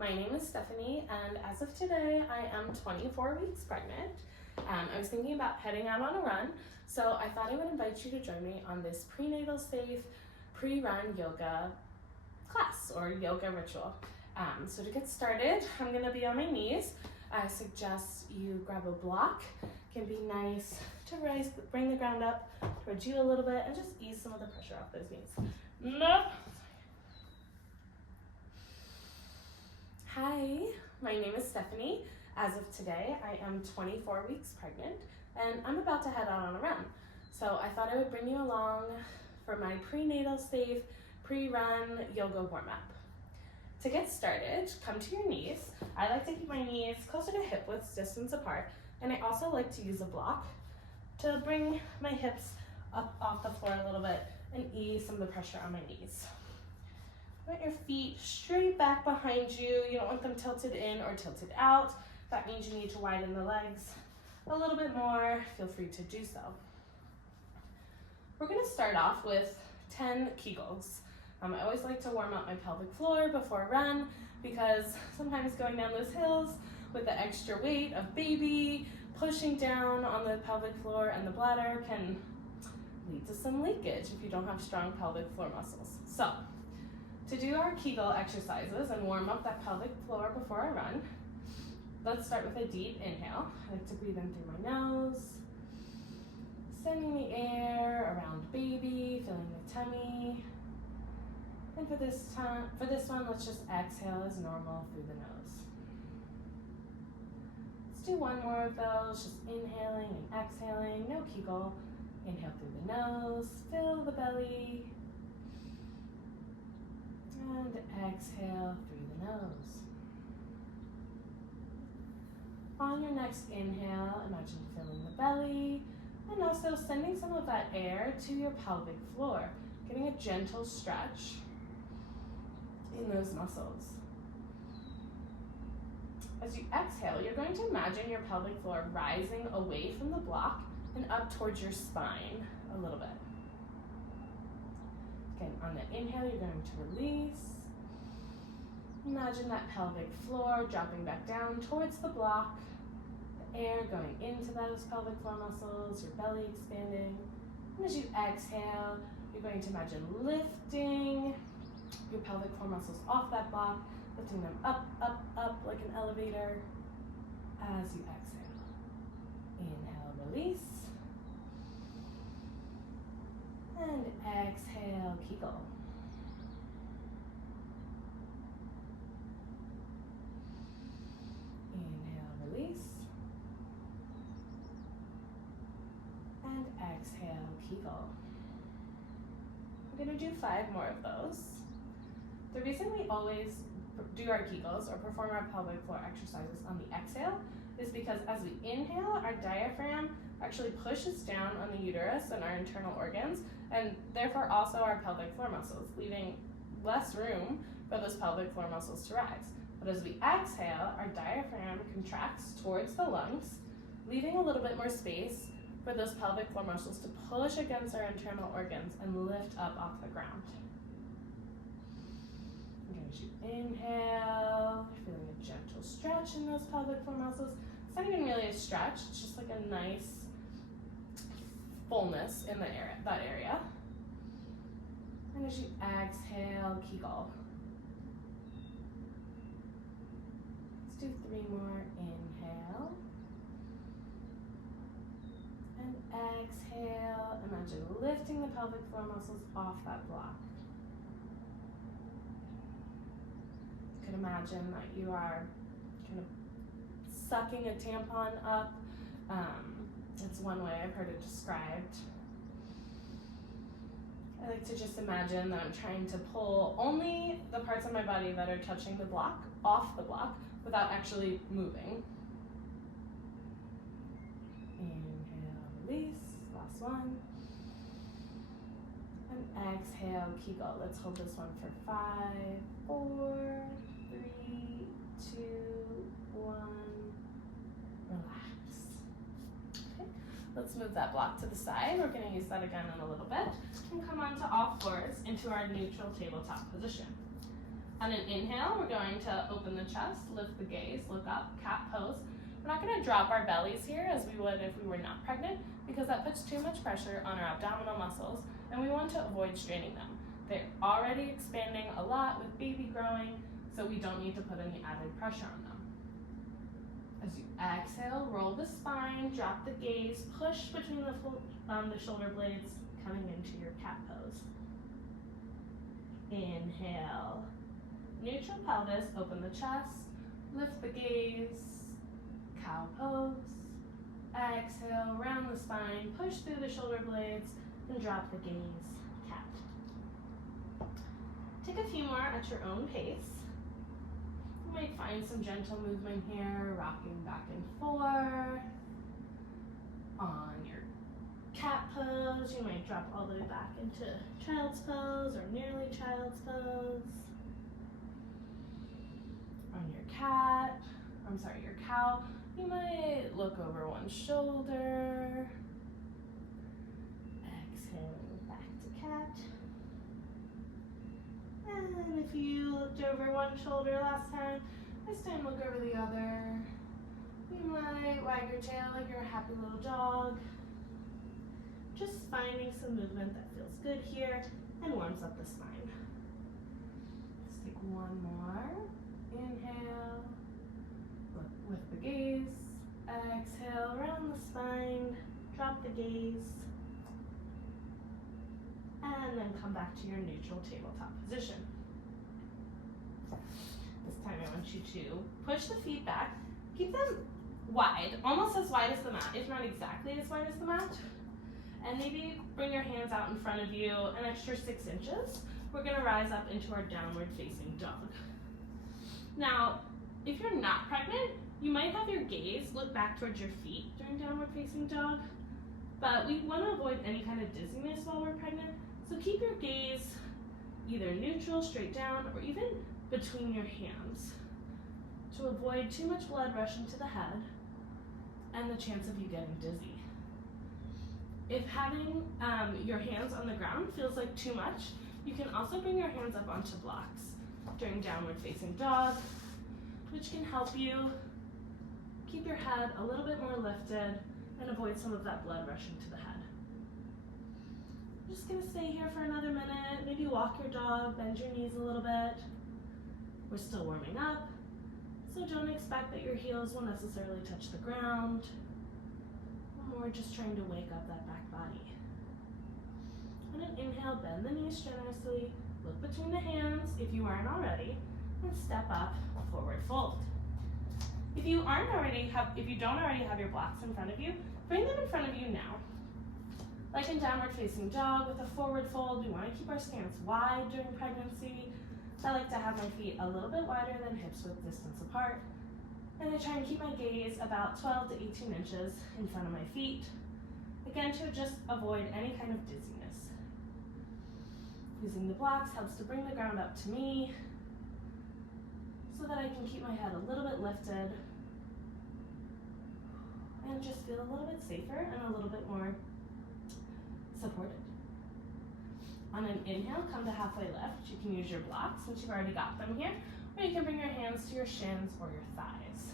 My name is Stephanie, and as of today, I am 24 weeks pregnant. I was thinking about heading out on a run, so I thought I would invite you to join me on this prenatal safe pre-run yoga class or yoga ritual. So to get started, I'm gonna be on my knees. I suggest you grab a block. It can be nice to bring the ground up towards you a little bit and just ease some of the pressure off those knees. No. Hi, my name is Stephanie. As of today, I am 24 weeks pregnant and I'm about to head out on a run. So I thought I would bring you along for my prenatal safe pre-run yoga warm-up. To get started, come to your knees. I like to keep my knees closer to hip width distance apart, and I also like to use a block to bring my hips up off the floor a little bit and ease some of the pressure on my knees. Put your feet straight back behind you. You don't want them tilted in or tilted out. That means you need to widen the legs a little bit more. Feel free to do so. We're gonna start off with 10 Kegels. I always like to warm up my pelvic floor before a run because sometimes going down those hills with the extra weight of baby pushing down on the pelvic floor and the bladder can lead to some leakage if you don't have strong pelvic floor muscles. So, to do our Kegel exercises and warm up that pelvic floor before I run, let's start with a deep inhale. I like to breathe in through my nose, sending the air around baby, filling the tummy. And for this one, let's just exhale as normal through the nose. Let's do one more of those, just inhaling and exhaling, no Kegel. Inhale through the nose, fill the belly, and exhale through the nose. On your next inhale, imagine filling the belly, and also sending some of that air to your pelvic floor, getting a gentle stretch in those muscles. As you exhale, you're going to imagine your pelvic floor rising away from the block and up towards your spine a little bit. Again, on the inhale, you're going to release. Imagine that pelvic floor dropping back down towards the block, the air going into those pelvic floor muscles, your belly expanding. And as you exhale, you're going to imagine lifting your pelvic floor muscles off that block, lifting them up, up, up like an elevator as you exhale. Inhale, release. And exhale, Kegel. Inhale, release. And exhale, Kegel. We're going to do 5 more of those. The reason we always do our Kegels or perform our pelvic floor exercises on the exhale is because as we inhale, our diaphragm actually pushes down on the uterus and our internal organs, and therefore also our pelvic floor muscles, leaving less room for those pelvic floor muscles to rise. But as we exhale, our diaphragm contracts towards the lungs, leaving a little bit more space for those pelvic floor muscles to push against our internal organs and lift up off the ground. As you inhale, you're feeling a gentle stretch in those pelvic floor muscles. It's not even really a stretch, it's just like a nice fullness in that area. And as you exhale, Kegel. Let's do 3 more. Inhale. And exhale. Imagine lifting the pelvic floor muscles off that block. You can imagine that you are kind of sucking a tampon up. It's one way I've heard it described. I like to just imagine that I'm trying to pull only the parts of my body that are touching the block off the block without actually moving. Inhale, release, last one. And exhale, Kegel. Let's hold this one for 5, 4, 3, 2, 1. Relax. Okay, let's move that block to the side. We're going to use that again in a little bit. And come onto all fours into our neutral tabletop position. On an inhale, we're going to open the chest, lift the gaze, look up, cat pose. We're not going to drop our bellies here as we would if we were not pregnant, because that puts too much pressure on our abdominal muscles, and we want to avoid straining them. They're already expanding a lot with baby growing, so we don't need to put any added pressure on them. As you exhale, roll the spine, drop the gaze, push between the shoulder blades, coming into your cat pose. Inhale, neutral pelvis, open the chest, lift the gaze, cow pose. Exhale, round the spine, push through the shoulder blades, and drop the gaze, cat. Take a few more at your own pace. You might find some gentle movement here, rocking back and forth. On your cat pose, you might drop all the way back into child's pose or nearly child's pose. On your your cow, you might look over one shoulder. Exhaling back to cat. And if you looked over one shoulder last time, this time look over the other. You might wag your tail like you're a happy little dog. Just finding some movement that feels good here and warms up the spine. Let's take one more. Inhale, look with the gaze. Exhale, round the spine, drop the gaze. And then come back to your neutral tabletop position. This time I want you to push the feet back, keep them wide, almost as wide as the mat, if not exactly as wide as the mat. And maybe bring your hands out in front of you an extra 6 inches. We're gonna rise up into our downward facing dog. Now, if you're not pregnant, you might have your gaze look back towards your feet during downward facing dog, but we wanna avoid any kind of dizziness while we're pregnant, so keep your gaze either neutral, straight down, or even between your hands to avoid too much blood rushing to the head and the chance of you getting dizzy. If having your hands on the ground feels like too much, you can also bring your hands up onto blocks during downward facing dog, which can help you keep your head a little bit more lifted and avoid some of that blood rushing to the head. I'm just gonna stay here for another minute, maybe walk your dog, bend your knees a little bit. We're still warming up, so don't expect that your heels will necessarily touch the ground. We're just trying to wake up that back body. On an inhale, bend the knees generously, look between the hands if you aren't already, and step up, forward fold. If you don't already have your blocks in front of you, bring them in front of you now. Like in downward facing dog with a forward fold, we want to keep our stance wide during pregnancy. I like to have my feet a little bit wider than hips width distance apart. And I try and keep my gaze about 12 to 18 inches in front of my feet. Again, to just avoid any kind of dizziness. Using the blocks helps to bring the ground up to me so that I can keep my head a little bit lifted and just feel a little bit safer and a little bit more supported. On an inhale, come to halfway lift. You can use your blocks since you've already got them here, or you can bring your hands to your shins or your thighs.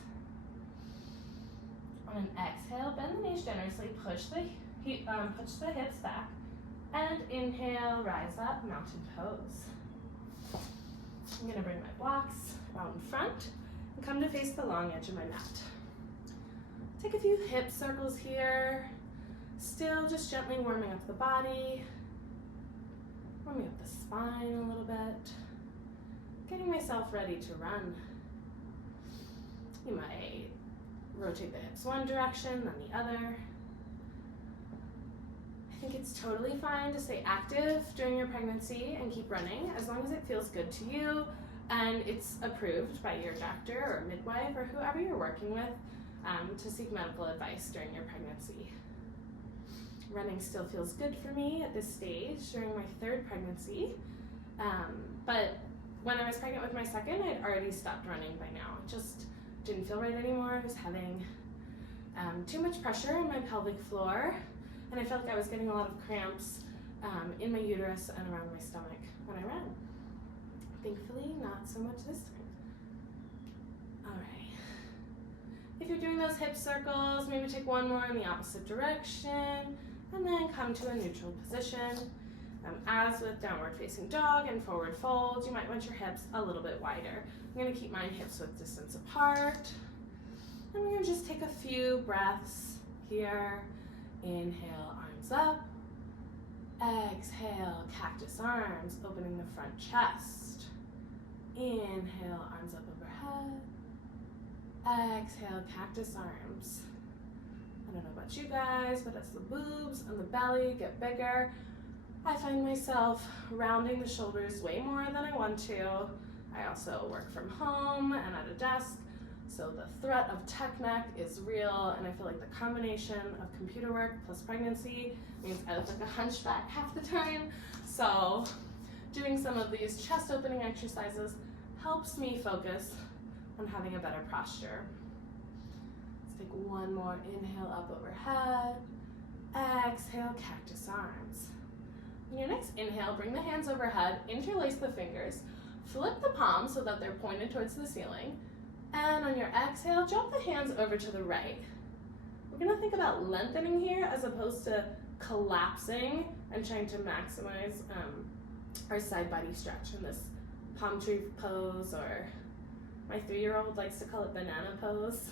On an exhale, bend the knees generously, push the hips back, and inhale, rise up, mountain pose. I'm gonna bring my blocks out in front and come to face the long edge of my mat. Take a few hip circles here, still just gently warming up the body, warming up the spine a little bit, getting myself ready to run. You might rotate the hips one direction, then the other. I think it's totally fine to stay active during your pregnancy and keep running as long as it feels good to you and it's approved by your doctor or midwife or whoever you're working with to seek medical advice during your pregnancy. Running still feels good for me at this stage during my 3rd pregnancy, but when I was pregnant with my 2nd, I'd already stopped running by now. It just didn't feel right anymore. I was having too much pressure on my pelvic floor, and I felt like I was getting a lot of cramps in my uterus and around my stomach when I ran. Thankfully, not so much this time. All right. If you're doing those hip circles, maybe take one more in the opposite direction, and then come to a neutral position. As with downward facing dog and forward fold, you might want your hips a little bit wider. I'm gonna keep my hips width distance apart. And we're gonna just take a few breaths here. Inhale, arms up. Exhale, cactus arms, opening the front chest. Inhale, arms up overhead. Exhale, cactus arms. I don't know about you guys, but as the boobs and the belly get bigger, I find myself rounding the shoulders way more than I want to. I also work from home and at a desk, so the threat of tech neck is real, and I feel like the combination of computer work plus pregnancy means I look like a hunchback half the time. So doing some of these chest opening exercises helps me focus on having a better posture. Let's take one more inhale up overhead. Exhale, cactus arms. On your next inhale, bring the hands overhead, interlace the fingers, flip the palms so that they're pointed towards the ceiling, and on your exhale, drop the hands over to the right. We're gonna think about lengthening here as opposed to collapsing and trying to maximize our side body stretch in this palm tree pose, or my 3-year-old likes to call it banana pose.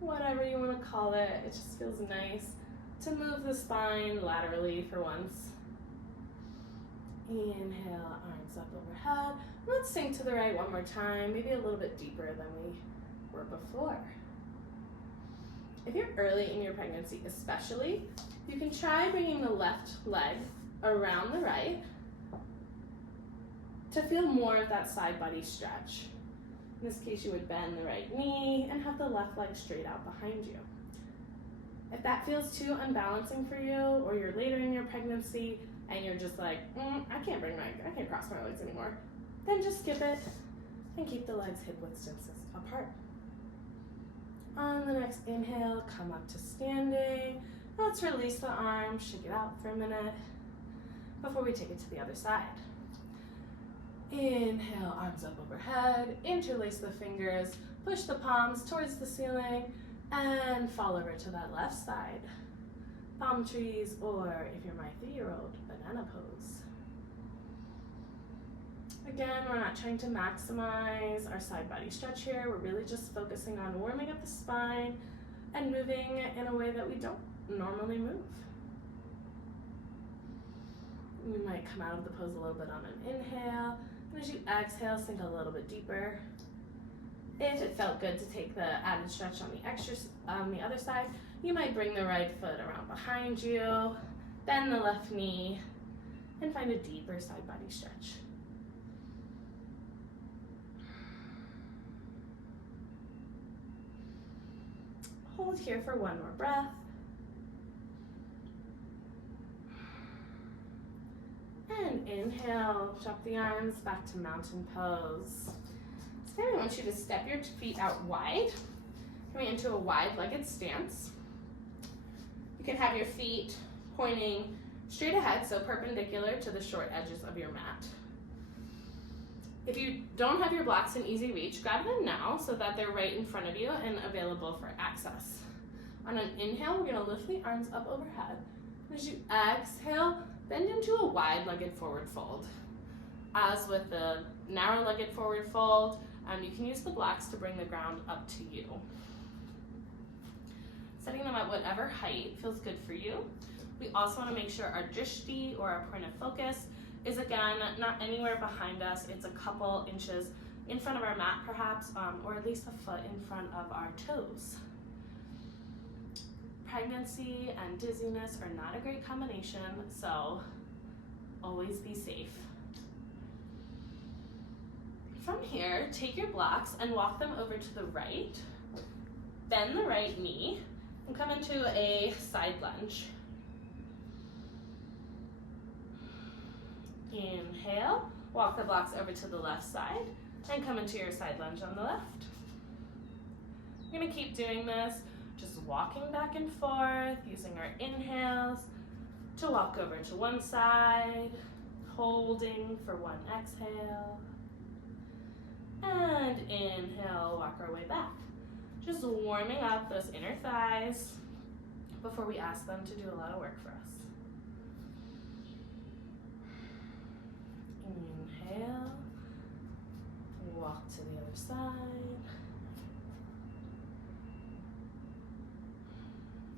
Whatever you wanna call it, it just feels nice to move the spine laterally for once. Inhale, arms up overhead. Let's sink to the right one more time, maybe a little bit deeper than we were before. If you're early in your pregnancy especially, you can try bringing the left leg around the right to feel more of that side body stretch. In this case, you would bend the right knee and have the left leg straight out behind you. If that feels too unbalancing for you, or you're later in your pregnancy and you're just like, I can't cross my legs anymore, then just skip it and keep the legs hip width distances apart. On the next inhale, come up to standing. Let's release the arms, shake it out for a minute before we take it to the other side. Inhale, arms up overhead, interlace the fingers, push the palms towards the ceiling, and fall over to that left side. Palm trees, or if you're my 3-year-old, banana pose. Again, we're not trying to maximize our side body stretch here. We're really just focusing on warming up the spine and moving in a way that we don't normally move. You might come out of the pose a little bit on an inhale, and as you exhale, sink a little bit deeper. If it felt good to take the added stretch on the other side, you might bring the right foot around behind you, bend the left knee, and find a deeper side body stretch. Hold here for one more breath. And inhale, drop the arms back to mountain pose. So now I want you to step your feet out wide, coming into a wide-legged stance. You can have your feet pointing straight ahead, so perpendicular to the short edges of your mat. If you don't have your blocks in easy reach, grab them now so that they're right in front of you and available for access. On an inhale, we're gonna lift the arms up overhead. As you exhale, bend into a wide-legged forward fold. As with the narrow-legged forward fold, you can use the blocks to bring the ground up to you. Setting them at whatever height feels good for you. We also want to make sure our drishti, or our point of focus, is again not anywhere behind us. It's a couple inches in front of our mat perhaps, or at least a foot in front of our toes. Pregnancy and dizziness are not a great combination, so always be safe. From here, take your blocks and walk them over to the right. Bend the right knee and come into a side lunge. Inhale, walk the blocks over to the left side and come into your side lunge on the left. We're gonna keep doing this, just walking back and forth, using our inhales to walk over to one side, holding for one exhale. And inhale, walk our way back. Just warming up those inner thighs before we ask them to do a lot of work for us. Inhale, walk to the other side.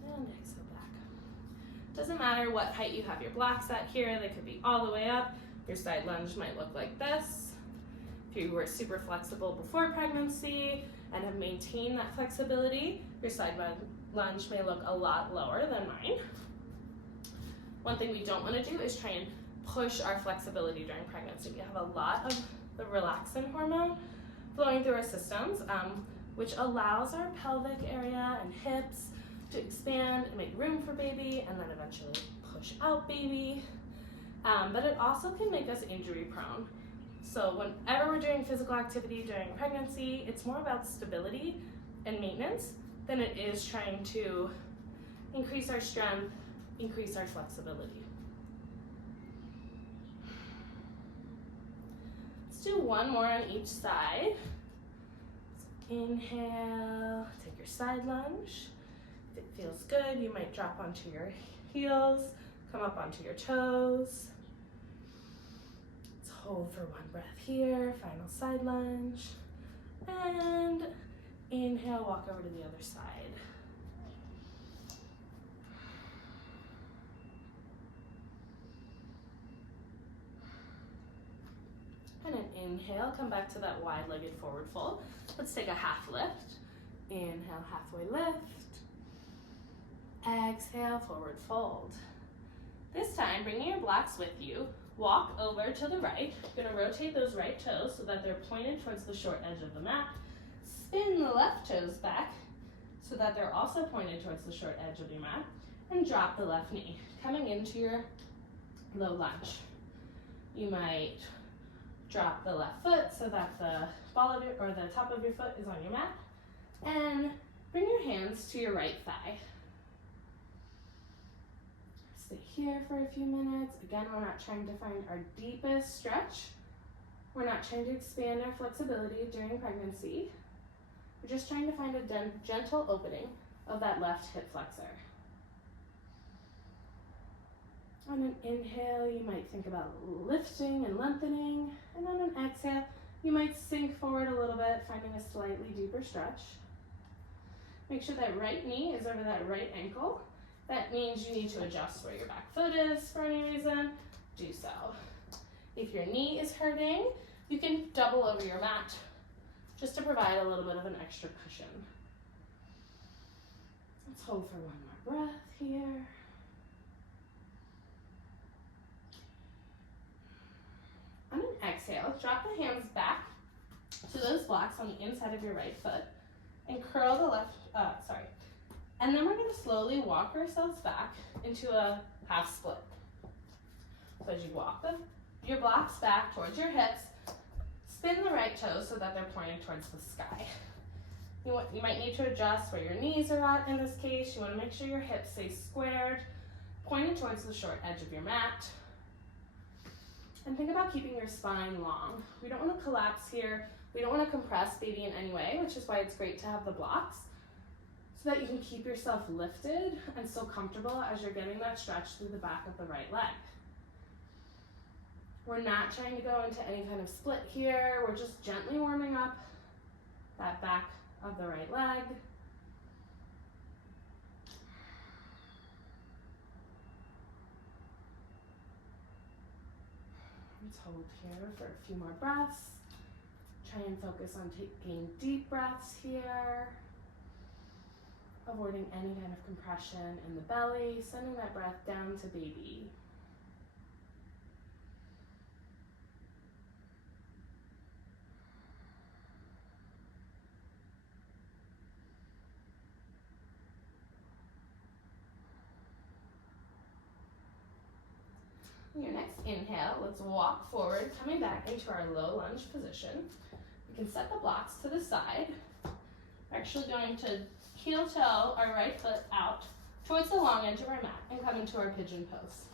And exhale back. Doesn't matter what height you have your blocks at here, they could be all the way up. Your side lunge might look like this. If you were super flexible before pregnancy and have maintained that flexibility, your side lunge may look a lot lower than mine. One thing we don't want to do is try and push our flexibility during pregnancy. We have a lot of the relaxin hormone flowing through our systems, which allows our pelvic area and hips to expand and make room for baby and then eventually push out baby. But it also can make us injury prone. So whenever we're doing physical activity during pregnancy, it's more about stability and maintenance than it is trying to increase our strength, increase our flexibility. Let's do one more on each side. So inhale, take your side lunge. If it feels good, you might drop onto your heels, come up onto your toes. Let's hold for one breath here, final side lunge. And inhale, walk over to the other side. And an inhale, come back to that wide-legged forward fold. Let's take a half lift. Inhale, halfway lift. Exhale, forward fold. This time, bringing your blocks with you, walk over to the right. You're gonna rotate those right toes so that they're pointed towards the short edge of the mat. Spin the left toes back so that they're also pointed towards the short edge of your mat. And drop the left knee, coming into your low lunge. You might drop the left foot so that the ball of your, or the top of your foot is on your mat. And bring your hands to your right thigh. Stay here for a few minutes. Again, we're not trying to find our deepest stretch. We're not trying to expand our flexibility during pregnancy. We're just trying to find a gentle opening of that left hip flexor. On an inhale, you might think about lifting and lengthening. And on an exhale, you might sink forward a little bit, finding a slightly deeper stretch. Make sure that right knee is over that right ankle. That means you need to adjust where your back foot is for any reason. Do so. If your knee is hurting, you can double over your mat just to provide a little bit of an extra cushion. Let's hold for one more breath here. On an exhale, drop the hands back to those blocks on the inside of your right foot and curl the left, And then we're gonna slowly walk ourselves back into a half split. So as you walk your blocks back towards your hips, spin the right toes so that they're pointing towards the sky. You might need to adjust where your knees are at in this case. You wanna make sure your hips stay squared, pointed towards the short edge of your mat. And think about keeping your spine long. We don't wanna collapse here. We don't wanna compress baby in any way, which is why it's great to have the blocks, so that you can keep yourself lifted and still comfortable as you're getting that stretch through the back of the right leg. We're not trying to go into any kind of split here. We're just gently warming up that back of the right leg. Let's hold here for a few more breaths. Try and focus on taking deep breaths here. Avoiding any kind of compression in the belly, sending that breath down to baby. On your next inhale, let's walk forward, coming back into our low lunge position. We can set the blocks to the side. We're actually going to heel toe our right foot out towards the long edge of our mat and come into our pigeon pose.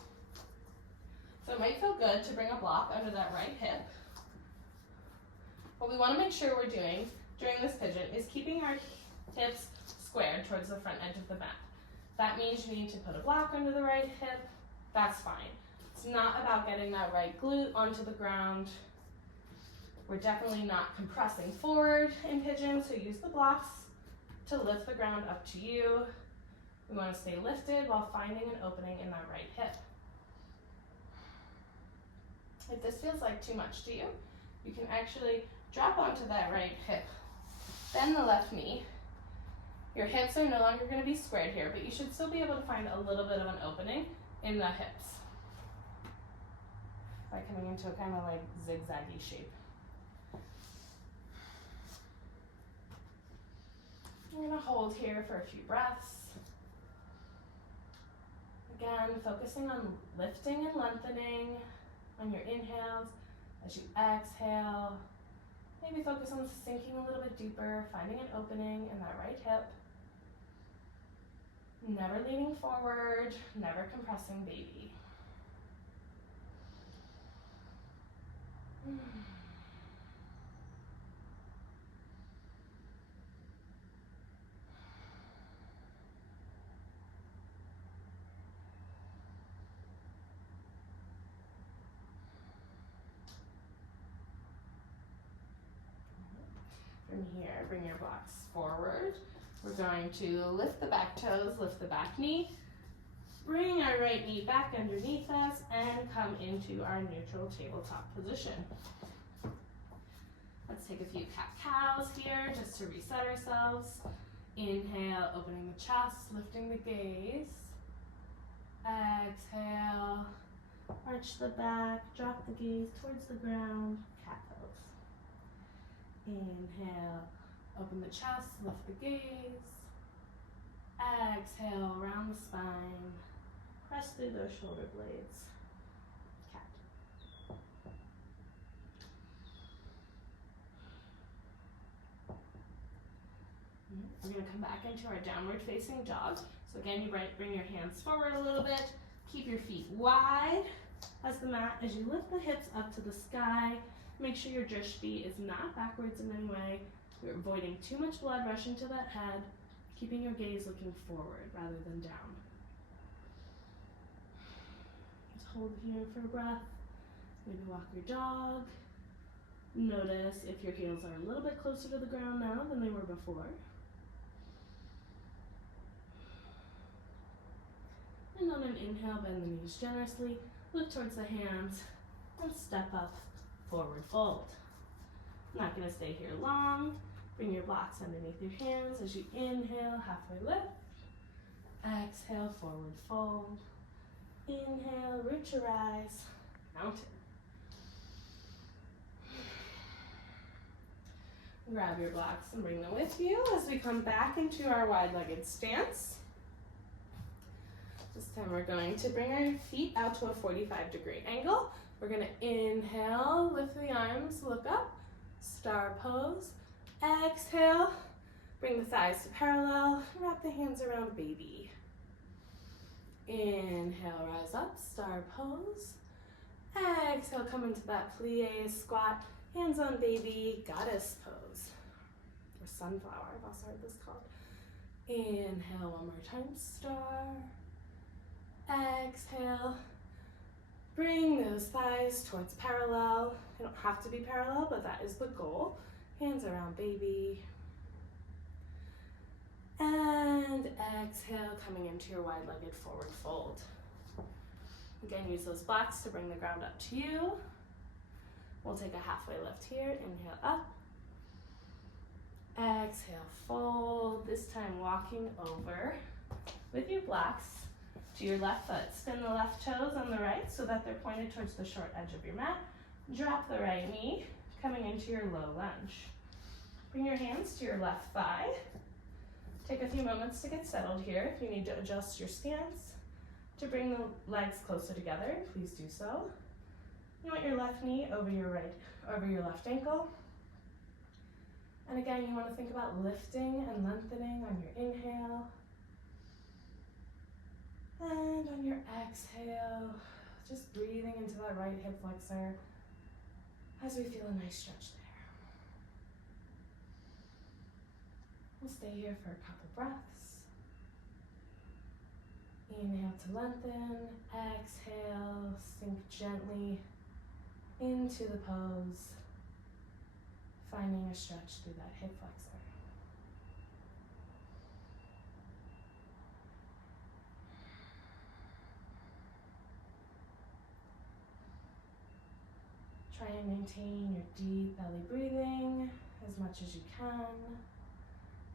So it might feel good to bring a block under that right hip. What we want to make sure we're doing during this pigeon is keeping our hips squared towards the front edge of the mat. That means you need to put a block under the right hip. That's fine. It's not about getting that right glute onto the ground. We're definitely not compressing forward in pigeon, so use the blocks to lift the ground up to you. We want to stay lifted while finding an opening in that right hip. If this feels like too much to you, you can actually drop onto that right hip. Bend the left knee. Your hips are no longer going to be squared here, but you should still be able to find a little bit of an opening in the hips by coming into a kind of like zigzaggy shape. You're going to hold here for a few breaths. Again, focusing on lifting and lengthening on your inhales. As you exhale, maybe focus on sinking a little bit deeper, finding an opening in that right hip. Never leaning forward, never compressing baby. From here, bring your blocks forward. We're going to lift the back toes, lift the back knee, bring our right knee back underneath us, and come into our neutral tabletop position. Let's take a few cat-cows here just to reset ourselves. Inhale, opening the chest, lifting the gaze. Exhale, arch the back, drop the gaze towards the ground, cat pose. Inhale, open the chest, lift the gaze. Exhale, round the spine, press through those shoulder blades. Cat. We're going to come back into our downward facing dog. So again, you bring your hands forward a little bit. Keep your feet wide as the mat. As you lift the hips up to the sky, make sure your drishti is not backwards in any way. You're avoiding too much blood rushing to that head, keeping your gaze looking forward rather than down. Just hold here for a breath. Maybe walk your dog. Notice if your heels are a little bit closer to the ground now than they were before. And on an inhale, bend the knees generously, look towards the hands, and step up, forward fold. I'm not going to stay here long. Bring your blocks underneath your hands as you inhale, halfway lift. Exhale, forward fold. Inhale, root your eyes, mountain. Grab your blocks and bring them with you as we come back into our wide-legged stance. This time we're going to bring our feet out to a 45-degree angle. We're going to inhale, lift the arms, look up, star pose. Exhale, bring the thighs to parallel, wrap the hands around baby. Inhale, rise up, star pose. Exhale, come into that plie squat, hands on baby, goddess pose. Or sunflower, I've also heard this called. Inhale, one more time, star. Exhale, bring those thighs towards parallel. They don't have to be parallel, but that is the goal. Hands around baby. And exhale, coming into your wide-legged forward fold. Again, use those blocks to bring the ground up to you. We'll take a halfway lift here. Inhale up. Exhale, fold. This time walking over with your blocks to your left foot. Spin the left toes on the right so that they're pointed towards the short edge of your mat. Drop the right knee, coming into your low lunge. Bring your hands to your left thigh. Take a few moments to get settled here. If you need to adjust your stance to bring the legs closer together, please do so. You want your left knee over your left ankle. And again, you want to think about lifting and lengthening on your inhale. And on your exhale, Just breathing into that right hip flexor as we feel a nice stretch there. We'll stay here for a couple breaths. Inhale to lengthen, exhale, sink gently into the pose, finding a stretch through that hip flexor. Try and maintain your deep belly breathing as much as you can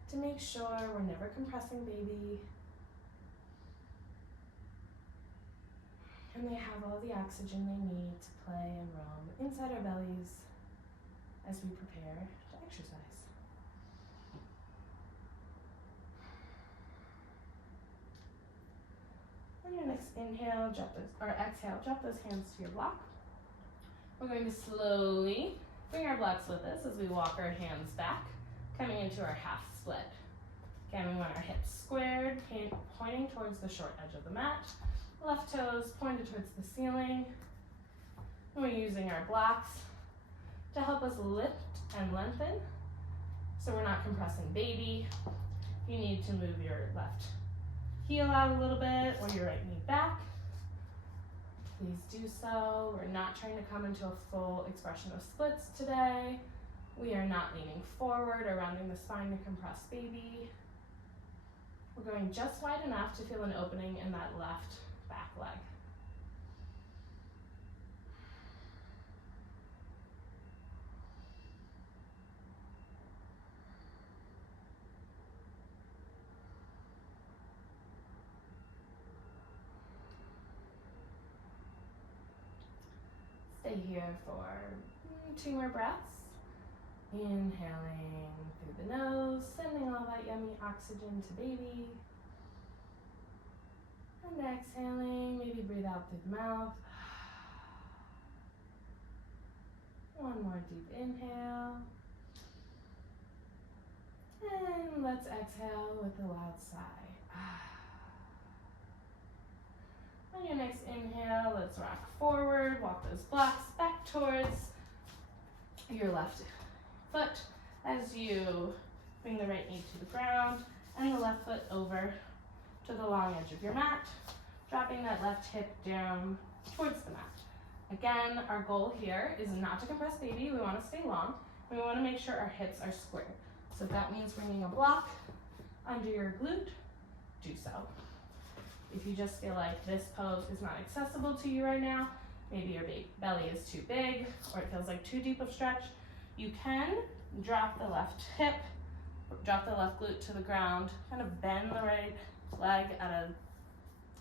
to make sure we're never compressing baby. And they have all the oxygen they need to play and roam inside our bellies as we prepare to exercise. On your next inhale, exhale, drop those hands to your block. We're going to slowly bring our blocks with us as we walk our hands back, coming into our half split. Again, we want our hips squared, pointing towards the short edge of the mat. Left toes pointed towards the ceiling. And we're using our blocks to help us lift and lengthen so we're not compressing baby. If you need to move your left heel out a little bit or your right knee back, please do so. We're not trying to come into a full expression of splits today. We are not leaning forward or rounding the spine to compress baby. We're going just wide enough to feel an opening in that left back leg. Stay here for 2 more breaths. Inhaling through the nose, sending all that yummy oxygen to baby. And exhaling, maybe breathe out through the mouth. One more deep inhale. And let's exhale with a loud sigh. On your next inhale, let's rock forward, walk those blocks back towards your left foot as you bring the right knee to the ground and the left foot over to the long edge of your mat, dropping that left hip down towards the mat. Again, our goal here is not to compress baby. We want to stay long. We want to make sure our hips are square. So if that means bringing a block under your glute, do so. If you just feel like this pose is not accessible to you right now, maybe your belly is too big or it feels like too deep of stretch, you can drop the left hip, drop the left glute to the ground, kind of bend the right leg at an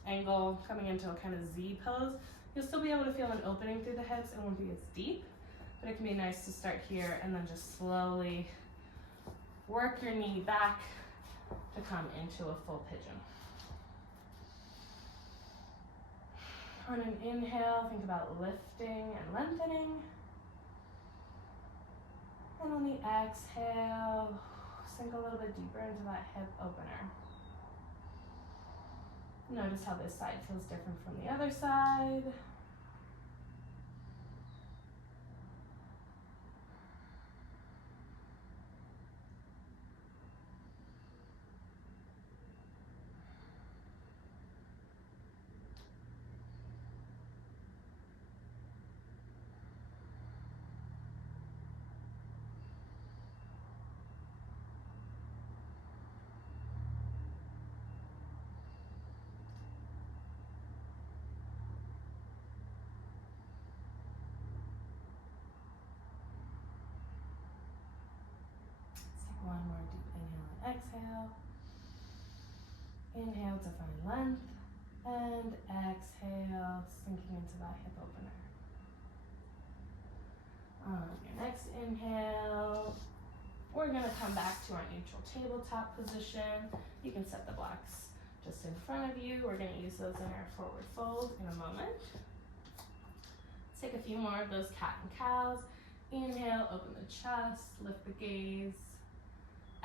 angle, coming into a kind of Z pose. You'll still be able to feel an opening through the hips. It won't be as deep, but it can be nice to start here and then just slowly work your knee back to come into a full pigeon. On an inhale, think about lifting and lengthening. And on the exhale, sink a little bit deeper into that hip opener. Notice how this side feels different from the other side. One more deep inhale and exhale. Inhale to find length and exhale, sinking into that hip opener. On your next inhale, we're going to come back to our neutral tabletop position. You can set the blocks just in front of you. We're going to use those in our forward fold in a moment. Let's take a few more of those cat and cows. Inhale, open the chest, lift the gaze.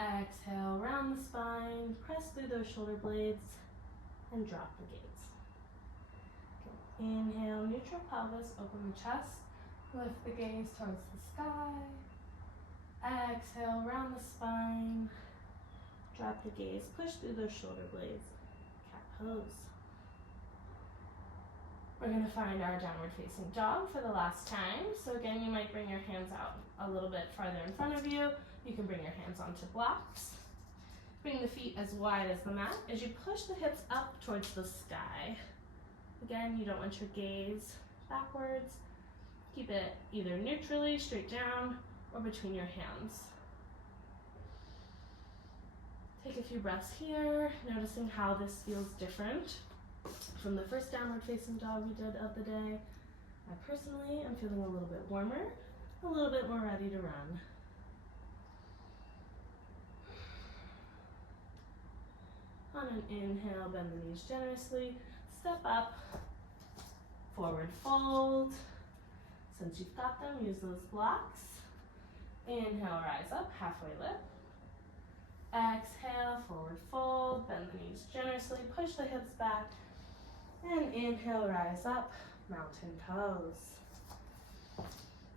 Exhale, round the spine, press through those shoulder blades, and drop the gaze. Inhale, neutral pelvis, open the chest, lift the gaze towards the sky. Exhale, round the spine, drop the gaze, push through those shoulder blades, cat pose. We're gonna find our downward facing dog for the last time. So again, you might bring your hands out a little bit farther in front of you. You can bring your hands onto blocks. Bring the feet as wide as the mat as you push the hips up towards the sky. Again, you don't want your gaze backwards. Keep it either neutrally, straight down, or between your hands. Take a few breaths here, noticing how this feels different from the first downward facing dog we did of the day. I personally am feeling a little bit warmer, a little bit more ready to run. On an inhale, bend the knees generously, step up, forward fold. Since you've got them, use those blocks. Inhale, rise up, halfway lift. Exhale, forward fold, bend the knees generously, push the hips back. And inhale, rise up, mountain pose.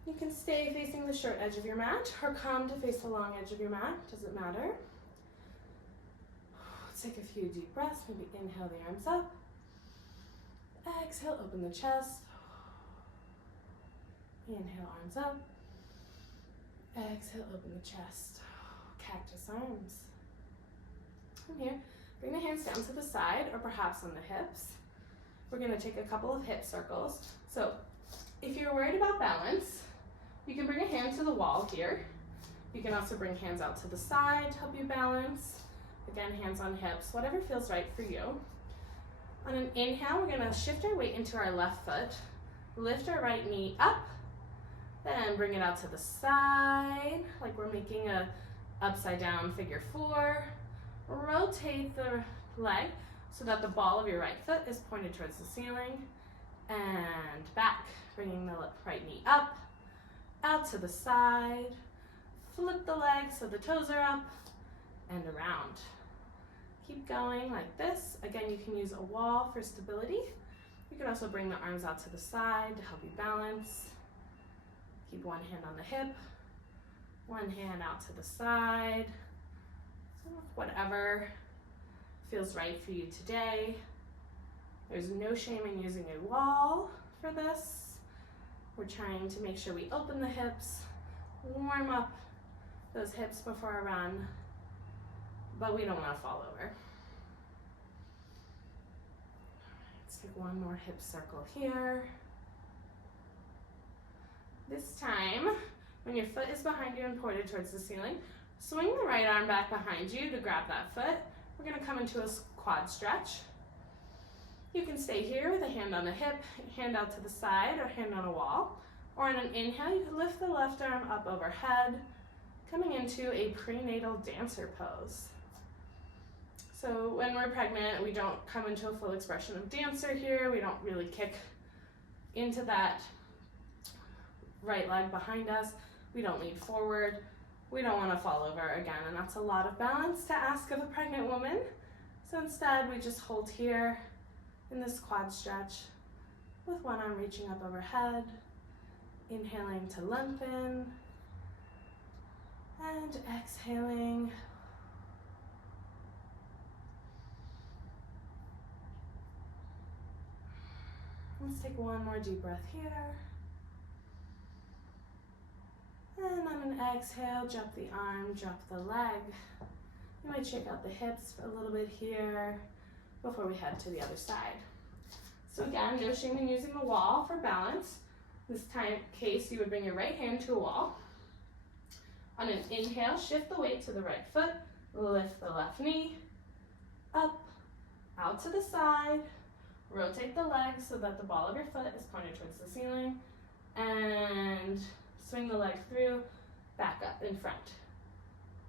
You can stay facing the short edge of your mat or come to face the long edge of your mat, doesn't matter. Let's take a few deep breaths, maybe inhale the arms up. Exhale, open the chest. Inhale, arms up. Exhale, open the chest. Cactus arms. From here, bring the hands down to the side or perhaps on the hips. We're gonna take a couple of hip circles. So if you're worried about balance, you can bring a hand to the wall here. You can also bring hands out to the side to help you balance. Again, hands on hips, whatever feels right for you. On an inhale, we're gonna shift our weight into our left foot, lift our right knee up, then bring it out to the side, like we're making a upside down figure four. Rotate the leg so that the ball of your right foot is pointed towards the ceiling, and back, bringing the right knee up, out to the side, flip the leg so the toes are up, and around. Keep going like this. Again, you can use a wall for stability. You can also bring the arms out to the side to help you balance. Keep one hand on the hip, one hand out to the side. Whatever feels right for you today. There's no shame in using a wall for this. We're trying to make sure we open the hips, warm up those hips before a run, but we don't want to fall over. Let's take one more hip circle here. This time, when your foot is behind you and pointed towards the ceiling, swing the right arm back behind you to grab that foot. We're gonna come into a quad stretch. You can stay here with a hand on the hip, hand out to the side, or hand on a wall. Or on an inhale, you can lift the left arm up overhead, coming into a prenatal dancer pose. So when we're pregnant, we don't come into a full expression of dancer here. We don't really kick into that right leg behind us. We don't lean forward. We don't want to fall over again, and that's a lot of balance to ask of a pregnant woman. So instead, we just hold here in this quad stretch with one arm reaching up overhead, inhaling to lengthen, and exhaling. Let's take one more deep breath here. And on an exhale, drop the arm, drop the leg. You might shake out the hips for a little bit here before we head to the other side. So again, no shame in using a wall for balance. This case, you would bring your right hand to a wall. On an inhale, shift the weight to the right foot, lift the left knee, up, out to the side, rotate the leg so that the ball of your foot is pointed towards the ceiling, and swing the leg through, back up in front.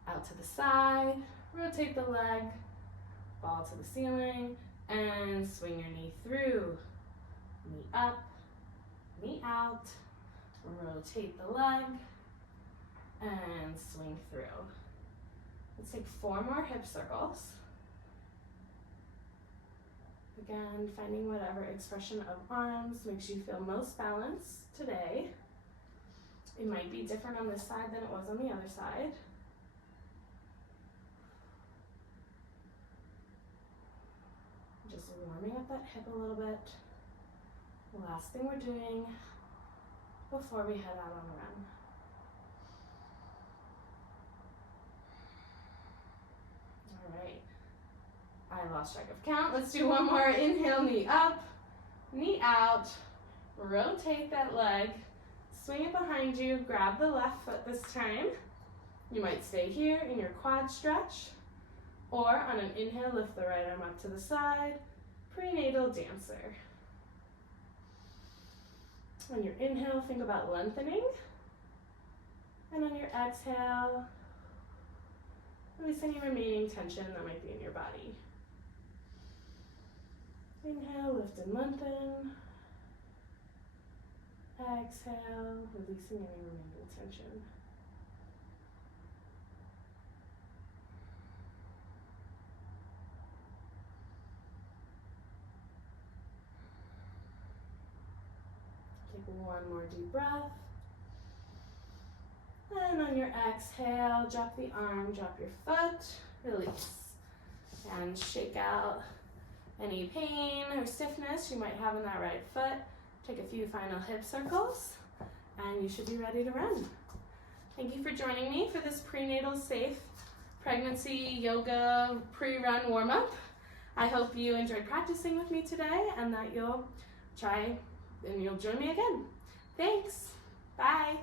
Out to the side, rotate the leg, ball to the ceiling, and swing your knee through. Knee up, knee out, rotate the leg, and swing through. Let's take 4 more hip circles. Again, finding whatever expression of arms makes you feel most balanced today. It might be different on this side than it was on the other side. Just warming up that hip a little bit. Last thing we're doing before we head out on a run. All right. I lost track of count. Let's do one more. Inhale, knee up, knee out. Rotate that leg. Swing it behind you. Grab the left foot this time. You might stay here in your quad stretch. Or on an inhale, lift the right arm up to the side. Prenatal dancer. On your inhale, think about lengthening. And on your exhale, release any remaining tension that might be in your body. Inhale, lift and lengthen. Exhale, releasing any remaining tension. Take one more deep breath. And on your exhale, drop the arm, drop your foot, release. And shake out any pain or stiffness you might have in that right foot. Take a few final hip circles, and you should be ready to run. Thank you for joining me for this prenatal safe pregnancy yoga pre-run warm-up. I hope you enjoyed practicing with me today and that you'll try and you'll join me again. Thanks. Bye.